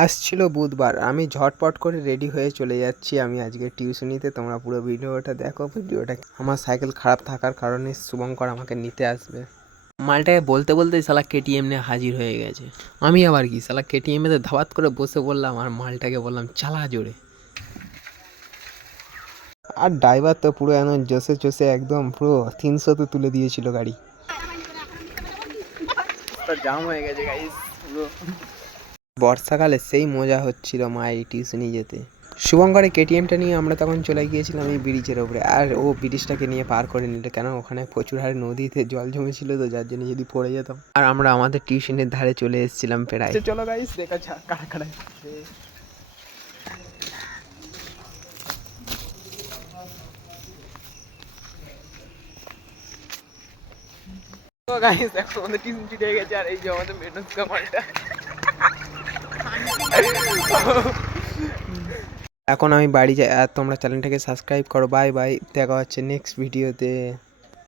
আজ ছিল বুধবার, আমি ঝটপট করে রেডি হয়ে চলে যাচ্ছি আমি আজকে টিউশনিতে। তোমরা পুরো ভিডিওটা দেখো। ভিডিওটা আমার সাইকেল খারাপ থাকার কারণে শুভঙ্কর আমাকে নিতে আসবে। মালটাকে বলতে বলতেই শালা কেটিএম নিয়ে হাজির হয়ে গেছে। আমি আবার কি শালা কেটিএমে ধাবাত করে বসে বললাম আর মালটাকে বললাম চালা জোরে। আর ড্রাইভার তো পুরো একদম জোশে জোশে একদম পুরো 300-তে তুলে দিয়েছিল গাড়ি। জাম হয়ে গেছে গাইস পুরো। বর্ষাকালে সেই মজা হচ্ছিল মায়ের টিউশনি যেতে। শুভঙ্করের কেটিএমটা নিয়ে আমরা তখন চলে গিয়েছিলাম এই ব্রিজের ওপরে, আর ও ব্রিজটাকে নিয়ে পার করে নিল, কেন ওখানে প্রচুর হারে নদীতে জল জমেছিল তো, যার জন্য যদি পড়ে যেতাম। আর আমরা আমাদের টিউশনের ধারে চলে এসেছিলাম প্রায়। চলো গাইস দেখা যাক কারা কারা। তো গাইস দেখো আমাদের টিউশন ছুটে হয়ে গেছে, আর এই যে আমাদের মেনসকা মালটা। এখন আমি বাড়ি যাই, আর তোমরা চ্যানেলটাকে সাবস্ক্রাইব করো। বাই বাই, দেখা হচ্ছে নেক্সট ভিডিওতে।